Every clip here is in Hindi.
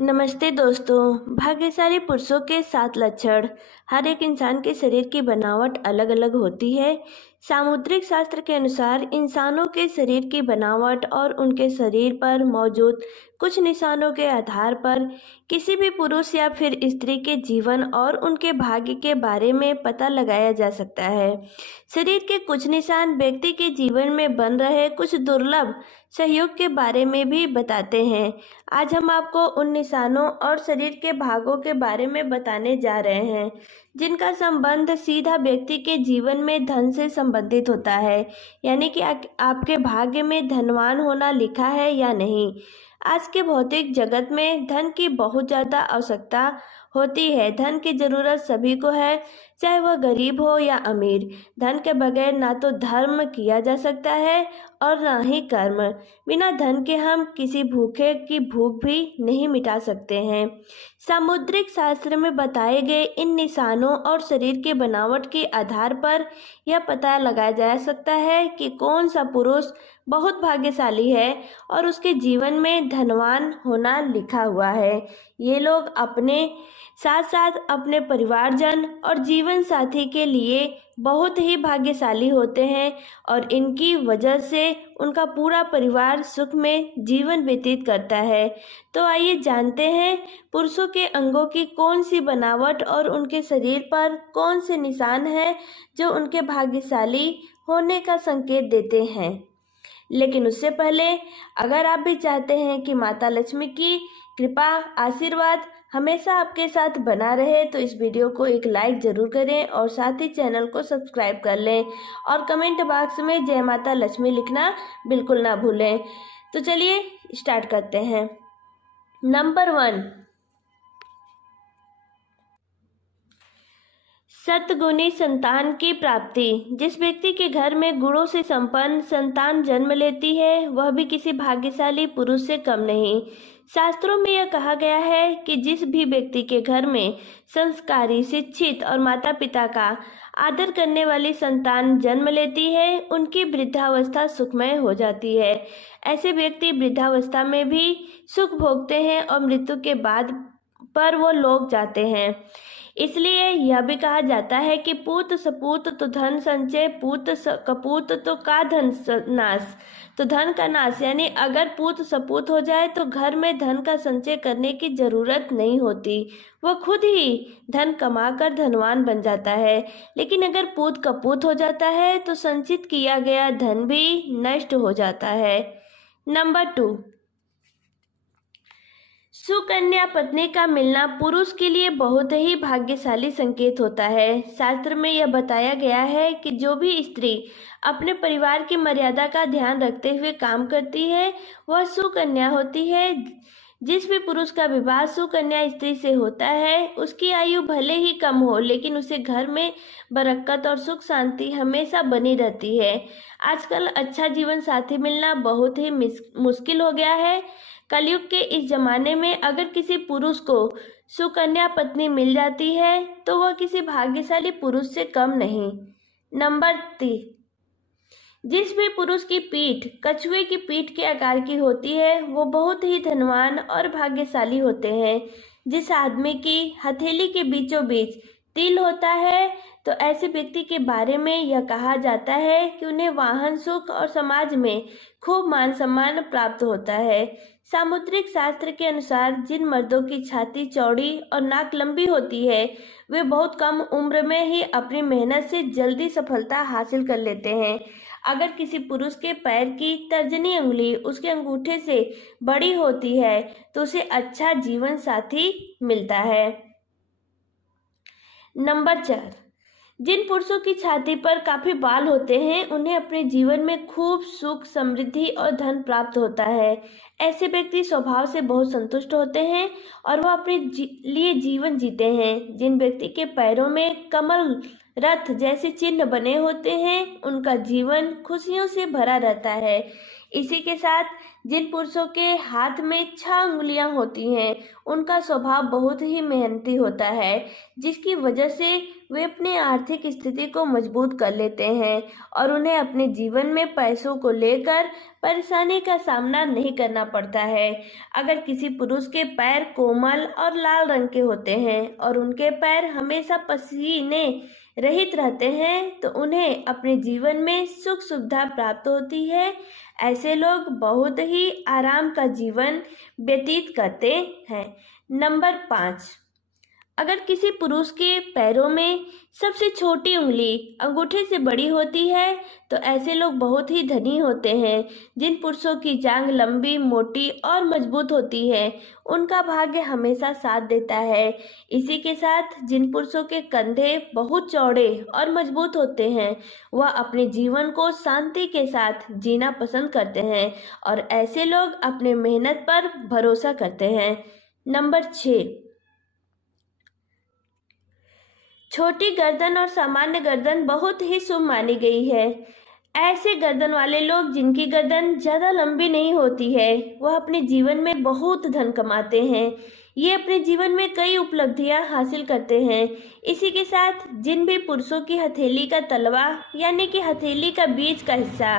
नमस्ते दोस्तों। भाग्यशाली पुरुषों के 7 लक्षण। हर एक इंसान के शरीर की बनावट अलग अलग होती है। सामुद्रिक शास्त्र के अनुसार इंसानों के शरीर की बनावट और उनके शरीर पर मौजूद कुछ निशानों के आधार पर किसी भी पुरुष या फिर स्त्री के जीवन और उनके भाग्य के बारे में पता लगाया जा सकता है। शरीर के कुछ निशान व्यक्ति के जीवन में बन रहे कुछ दुर्लभ सहयोग के बारे में भी बताते हैं। आज हम आपको उन निशानों और शरीर के भागों के बारे में बताने जा रहे हैं जिनका संबंध सीधा व्यक्ति के जीवन में धन से संबंधित होता है, यानी कि आपके भाग्य में धनवान होना लिखा है या नहीं। आज के भौतिक जगत में धन की बहुत ज़्यादा आवश्यकता होती है। धन की ज़रूरत सभी को है, चाहे वह गरीब हो या अमीर। धन के बगैर ना तो धर्म किया जा सकता है और ना ही कर्म। बिना धन के हम किसी भूखे की भूख भी नहीं मिटा सकते हैं। सामुद्रिक शास्त्र में बताए गए इन निशानों और शरीर के बनावट के आधार पर यह पता लगाया जा सकता है कि कौन सा पुरुष बहुत भाग्यशाली है और उसके जीवन में धनवान होना लिखा हुआ है। ये लोग अपने साथ साथ अपने परिवारजन और जीवन साथी के लिए बहुत ही भाग्यशाली होते हैं और इनकी वजह से उनका पूरा परिवार सुख में जीवन व्यतीत करता है। तो आइए जानते हैं पुरुषों के अंगों की कौन सी बनावट और उनके शरीर पर कौन से निशान हैं जो उनके भाग्यशाली होने का संकेत देते हैं। लेकिन उससे पहले अगर आप भी चाहते हैं कि माता लक्ष्मी की कृपा आशीर्वाद हमेशा आपके साथ बना रहे तो इस वीडियो को एक लाइक ज़रूर करें और साथ ही चैनल को सब्सक्राइब कर लें और कमेंट बॉक्स में जय माता लक्ष्मी लिखना बिल्कुल ना भूलें। तो चलिए स्टार्ट करते हैं। नंबर 1, सतगुणी संतान की प्राप्ति। जिस व्यक्ति के घर में गुणों से संपन्न संतान जन्म लेती है वह भी किसी भाग्यशाली पुरुष से कम नहीं। शास्त्रों में यह कहा गया है कि जिस भी व्यक्ति के घर में संस्कारी, शिक्षित और माता पिता का आदर करने वाली संतान जन्म लेती है उनकी वृद्धावस्था सुखमय हो जाती है। ऐसे व्यक्ति वृद्धावस्था में भी सुख भोगते हैं और मृत्यु के बाद पर वो लोग जाते हैं। इसलिए यह भी कहा जाता है कि पूत सपूत तो धन संचय, पूत कपूत तो का धन नाश। तो धन का नाश यानी अगर पूत सपूत हो जाए तो घर में धन का संचय करने की जरूरत नहीं होती, वह खुद ही धन कमाकर धनवान बन जाता है। लेकिन अगर पूत कपूत हो जाता है तो संचित किया गया धन भी नष्ट हो जाता है। नंबर 2, सुकन्या पत्नी का मिलना पुरुष के लिए बहुत ही भाग्यशाली संकेत होता है। शास्त्र में यह बताया गया है कि जो भी स्त्री अपने परिवार की मर्यादा का ध्यान रखते हुए काम करती है वह सुकन्या होती है। जिस भी पुरुष का विवाह सुकन्या स्त्री से होता है उसकी आयु भले ही कम हो लेकिन उसे घर में बरकत और सुख शांति हमेशा बनी रहती है। आजकल अच्छा जीवन साथी मिलना बहुत ही मुश्किल हो गया है। कलयुग के इस जमाने में अगर किसी पुरुष को सुकन्या पत्नी मिल जाती है तो वह किसी भाग्यशाली पुरुष से कम नहीं। नंबर 3, जिस भी पुरुष की पीठ कछुए की पीठ के आकार की होती है वो बहुत ही धनवान और भाग्यशाली होते हैं। जिस आदमी की हथेली के बीचों बीच तिल होता है तो ऐसे व्यक्ति के बारे में यह कहा जाता है कि उन्हें वाहन सुख और समाज में खूब मान सम्मान प्राप्त होता है। सामुद्रिक शास्त्र के अनुसार जिन मर्दों की छाती चौड़ी और नाक लंबी होती है वे बहुत कम उम्र में ही अपनी मेहनत से जल्दी सफलता हासिल कर लेते हैं। अगर किसी पुरुष के पैर की तर्जनी उंगली उसके अंगूठे से बड़ी होती है तो उसे अच्छा जीवन साथी मिलता है। नंबर 4, जिन पुरुषों की छाती पर काफी बाल होते हैं उन्हें अपने जीवन में खूब सुख, समृद्धि और धन प्राप्त होता है। ऐसे व्यक्ति स्वभाव से बहुत संतुष्ट होते हैं और वह अपने लिए जीवन जीते हैं। जिन व्यक्ति के पैरों में कमल रथ जैसे चिन्ह बने होते हैं उनका जीवन खुशियों से भरा रहता है। इसी के साथ जिन पुरुषों के हाथ में 6 उंगलियां होती हैं, उनका स्वभाव बहुत ही मेहनती होता है, जिसकी वजह से वे अपनी आर्थिक स्थिति को मजबूत कर लेते हैं और उन्हें अपने जीवन में पैसों को लेकर परेशानी का सामना नहीं करना पड़ता है। अगर किसी पुरुष के पैर कोमल और लाल रंग के होते हैं और उनके पैर हमेशा पसीने रहित रहते हैं, तो उन्हें अपने जीवन में सुख सुविधा प्राप्त होती है। ऐसे लोग बहुत ही आराम का जीवन व्यतीत करते हैं। नंबर 5, अगर किसी पुरुष के पैरों में सबसे छोटी उंगली अंगूठे से बड़ी होती है, तो ऐसे लोग बहुत ही धनी होते हैं। जिन पुरुषों की जांघ लंबी, मोटी और मजबूत होती है, उनका भाग्य हमेशा साथ देता है। इसी के साथ जिन पुरुषों के कंधे बहुत चौड़े और मजबूत होते हैं, वह अपने जीवन को शांति के साथ जीना पसंद करते हैं और ऐसे लोग अपने मेहनत पर भरोसा करते हैं। नंबर 6, छोटी गर्दन और सामान्य गर्दन बहुत ही शुभ मानी गई है। ऐसे गर्दन वाले लोग जिनकी गर्दन ज़्यादा लंबी नहीं होती है, वह अपने जीवन में बहुत धन कमाते हैं। ये अपने जीवन में कई उपलब्धियां हासिल करते हैं। इसी के साथ जिन भी पुरुषों की हथेली का तलवा यानी कि हथेली का बीच का हिस्सा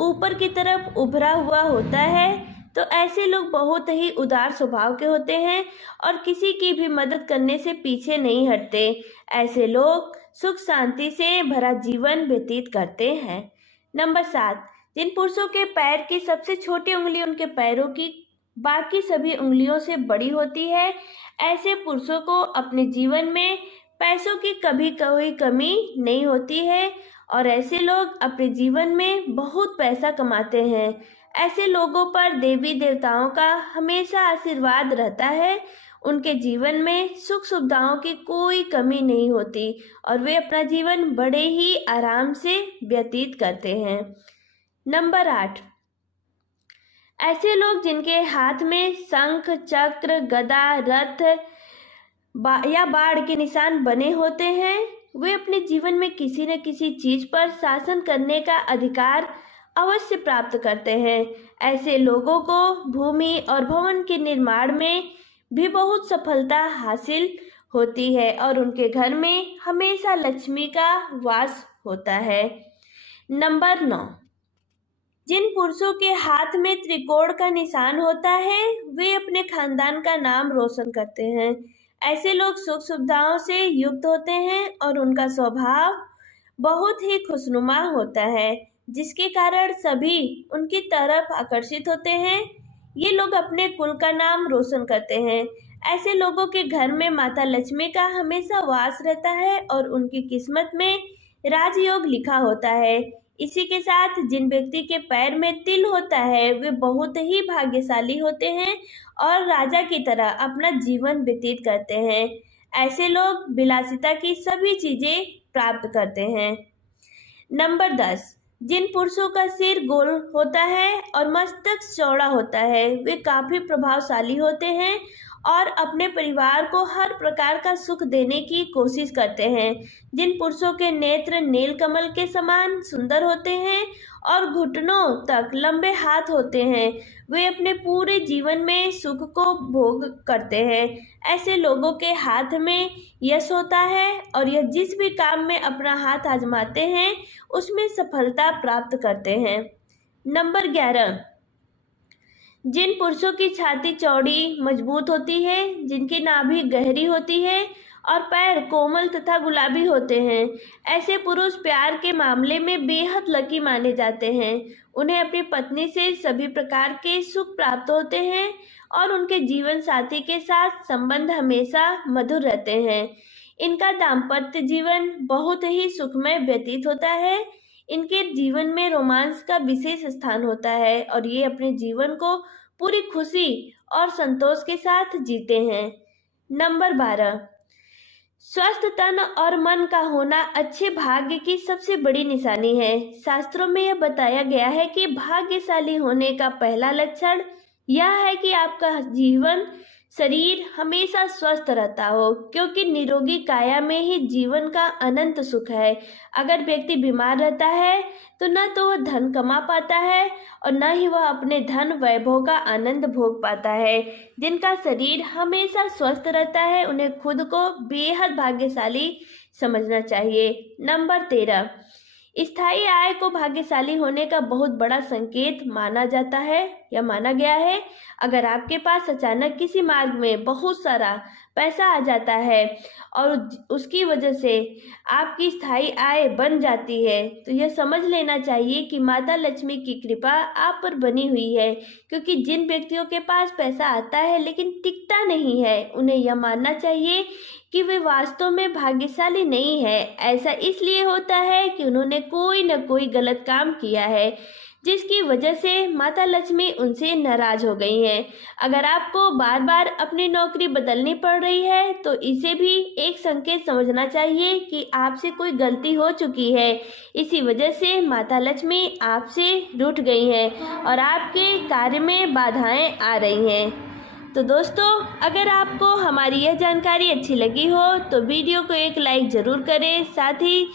ऊपर की तरफ उभरा हुआ होता है, तो ऐसे लोग बहुत ही उदार स्वभाव के होते हैं और किसी की भी मदद करने से पीछे नहीं हटते। ऐसे लोग सुख शांति से भरा जीवन व्यतीत करते हैं। नंबर 7, जिन पुरुषों के पैर की सबसे छोटी उंगली उनके पैरों की बाकी सभी उंगलियों से बड़ी होती है, ऐसे पुरुषों को अपने जीवन में पैसों की कभी कोई कमी नहीं होती है और ऐसे लोग अपने जीवन में बहुत पैसा कमाते हैं। ऐसे लोगों पर देवी देवताओं का हमेशा आशीर्वाद रहता है। उनके जीवन में सुख सुविधाओं की कोई कमी नहीं होती और वे अपना जीवन बड़े ही आराम से व्यतीत करते हैं। नंबर 8, ऐसे लोग जिनके हाथ में शंख, चक्र, गदा, रथ या बाण के निशान बने होते हैं, वे अपने जीवन में किसी न किसी चीज पर शासन करने का अधिकार अवश्य प्राप्त करते हैं। ऐसे लोगों को भूमि और भवन के निर्माण में भी बहुत सफलता हासिल होती है और उनके घर में हमेशा लक्ष्मी का वास होता है। नंबर 9, जिन पुरुषों के हाथ में त्रिकोण का निशान होता है, वे अपने खानदान का नाम रोशन करते हैं। ऐसे लोग सुख सुविधाओं से युक्त होते हैं और उनका स्वभाव बहुत ही खुशनुमा होता है, जिसके कारण सभी उनकी तरफ आकर्षित होते हैं। ये लोग अपने कुल का नाम रोशन करते हैं। ऐसे लोगों के घर में माता लक्ष्मी का हमेशा वास रहता है और उनकी किस्मत में राजयोग लिखा होता है। इसी के साथ जिन व्यक्ति के पैर में तिल होता है, वे बहुत ही भाग्यशाली होते हैं और राजा की तरह अपना जीवन व्यतीत करते हैं। ऐसे लोग विलासिता की सभी चीजें प्राप्त करते हैं। नंबर 10, जिन पुरुषों का सिर गोल होता है और मस्तक चौड़ा होता है, वे काफी प्रभावशाली होते हैं और अपने परिवार को हर प्रकार का सुख देने की कोशिश करते हैं। जिन पुरुषों के नेत्र नीलकमल के समान सुंदर होते हैं और घुटनों तक लंबे हाथ होते हैं, वे अपने पूरे जीवन में सुख को भोग करते हैं। ऐसे लोगों के हाथ में यश होता है और यह जिस भी काम में अपना हाथ आजमाते हैं, उसमें सफलता प्राप्त करते हैं। नंबर 11, जिन पुरुषों की छाती चौड़ी मजबूत होती है, जिनकी नाभि गहरी होती है और पैर कोमल तथा गुलाबी होते हैं, ऐसे पुरुष प्यार के मामले में बेहद लकी माने जाते हैं। उन्हें अपनी पत्नी से सभी प्रकार के सुख प्राप्त होते हैं और उनके जीवन साथी के साथ संबंध हमेशा मधुर रहते हैं। इनका दाम्पत्य जीवन बहुत ही सुखमय व्यतीत होता है। इनके जीवन में रोमांस का विशेष स्थान होता है और ये अपने जीवन को पूरी खुशी और संतोष के साथ जीते हैं। नंबर 12, स्वस्थ तन और मन का होना अच्छे भाग्य की सबसे बड़ी निशानी है। शास्त्रों में यह बताया गया है कि भाग्यशाली होने का पहला लक्षण यह है कि आपका जीवन शरीर हमेशा स्वस्थ रहता हो, क्योंकि निरोगी काया में ही जीवन का अनंत सुख है। अगर व्यक्ति बीमार रहता है तो न तो वह धन कमा पाता है और न ही वह अपने धन वैभव का आनंद भोग पाता है। जिनका शरीर हमेशा स्वस्थ रहता है उन्हें खुद को बेहद भाग्यशाली समझना चाहिए। नंबर 13, स्थायी आय को भाग्यशाली होने का बहुत बड़ा संकेत माना जाता है या माना गया है। अगर आपके पास अचानक किसी मार्ग में बहुत सारा पैसा आ जाता है और उसकी वजह से आपकी स्थायी आय बन जाती है, तो यह समझ लेना चाहिए कि माता लक्ष्मी की कृपा आप पर बनी हुई है। क्योंकि जिन व्यक्तियों के पास पैसा आता है लेकिन टिकता नहीं है, उन्हें यह मानना चाहिए कि वे वास्तव में भाग्यशाली नहीं है। ऐसा इसलिए होता है कि उन्होंने कोई न कोई गलत काम किया है, जिसकी वजह से माता लक्ष्मी उनसे नाराज हो गई हैं। अगर आपको बार बार अपनी नौकरी बदलनी पड़ रही है तो इसे भी एक संकेत समझना चाहिए कि आपसे कोई गलती हो चुकी है। इसी वजह से माता लक्ष्मी आपसे रूठ गई हैं और आपके कार्य में बाधाएं आ रही हैं। तो दोस्तों, अगर आपको हमारी यह जानकारी अच्छी लगी हो तो वीडियो को एक लाइक ज़रूर करें, साथ ही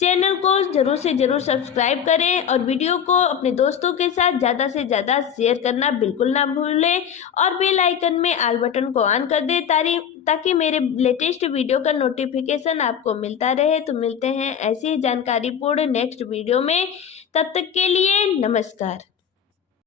चैनल को ज़रूर से ज़रूर सब्सक्राइब करें और वीडियो को अपने दोस्तों के साथ ज़्यादा से ज़्यादा शेयर करना बिल्कुल ना भूलें और बेल आइकन में ऑल बटन को ऑन कर दें ताकि मेरे लेटेस्ट वीडियो का नोटिफिकेशन आपको मिलता रहे। तो मिलते हैं ऐसी ही जानकारीपूर्ण नेक्स्ट वीडियो में। तब तक के लिए नमस्कार।